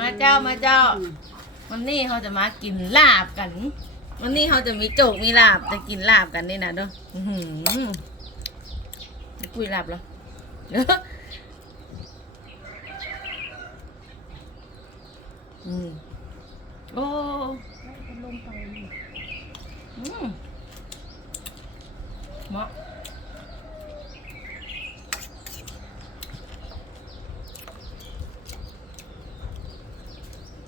มาเจ้ามาเจ้า วันนี้เขาจะมากินลาบกัน วันนี้เขาจะมีโจกมีลาบจะกินลาบกันนี่นะเด้ออื้อหือคุยลาบเด้ออืมโอ้อืมเหมาะ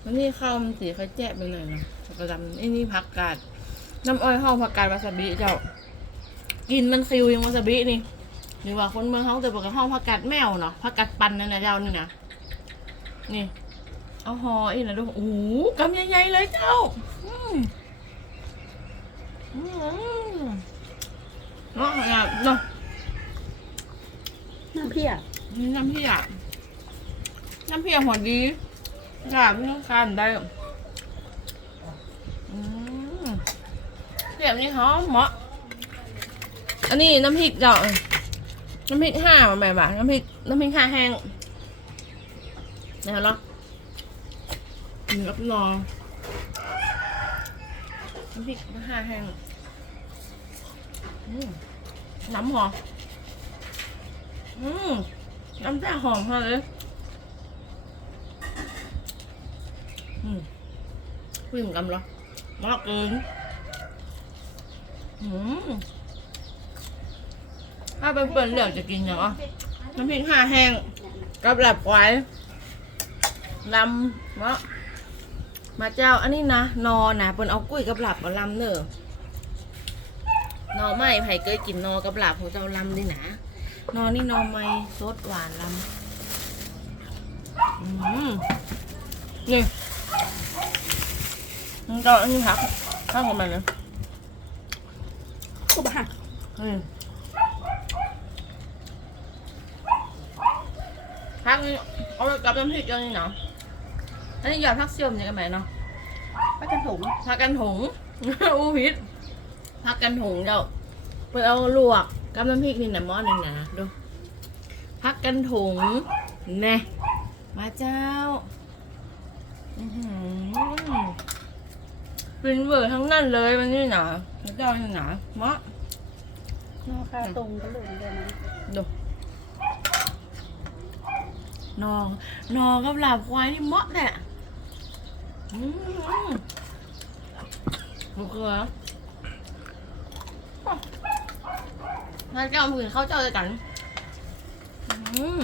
วันนี้ข้าวมันสีค่อยแจ๊ะไปหน่อยนะผักกาดดำไอ้นี่ผักกาด น้ำอ้อยห้องผักกาดวาซาบิเจ้า กินมันคิวยังวาซาบินี่หรือว่าคนเมืองเขาแต่บอกกับห้องผักกาดแมวเนาะผักกาดปันนั่นนะเจ้านี่นะนี่ เอาหออีกนะดูโอ้โหกำใหญ่ๆเลยเจ้าอืมอืมเนาะแบบเนาะน้ำเพี้ยนี่น้ำพี่อะน้ำพี่อะหัวดี ค่ะไม่ต้องการได้อืมเสียบนี่หอมเหมาะอันนี้น้ำพริกเจ้าน้ำพริกห้าแบบแบบน้ำพริกน้ำพริกห้าแห้งนะครับเนาะกินกับนอน้ำพริกห้าแห้งน้ำหอมอืมน้ำแจ่หอมเลย อืมคุยเหมือนกันเหรอมากเกินถ้าเป็นเปิ่นเหลือจะกินอย่างอะน้ำพริกห้าแห้งกับแหลบไว้ลำมะมาเจ้าอันนี้นะนอนะเปิ่นเอากุ้ยกับหลับมาลำเนอะนอไม่ไผ่เคยกินนอกับหลับของเจ้าลำนี่นะนอนี่นอไม่สดหวานลำอืมนี่ มันเจ้าอันนี้พักข้างของมันเลยก็บ้าอืมพักนี้เอาไปกับน้ำพริกกันนี่เนาะอันนี้หยอดพักเสื่อมยังไงไหมเนาะไปกันถุงพักกันถุงอู้พิษพักกันถุงเจ้าไปเอาลวกกับน้ำพริกนี่นะหม้อหนึ่งนะดูพักกันถุงแน่มาเจ้า อือหือ เป็นเวอร์ทั้งนั้นเลยมันนี่หนาเจ้านี่หนาหมะนอคาตรงก็เลยเดียวนะดูนองนองกับหลาบควายนี่เหมาะแหละอืมลูกเขือถ้าเจ้าผืนเข้าเจ้าเลยกัน อืม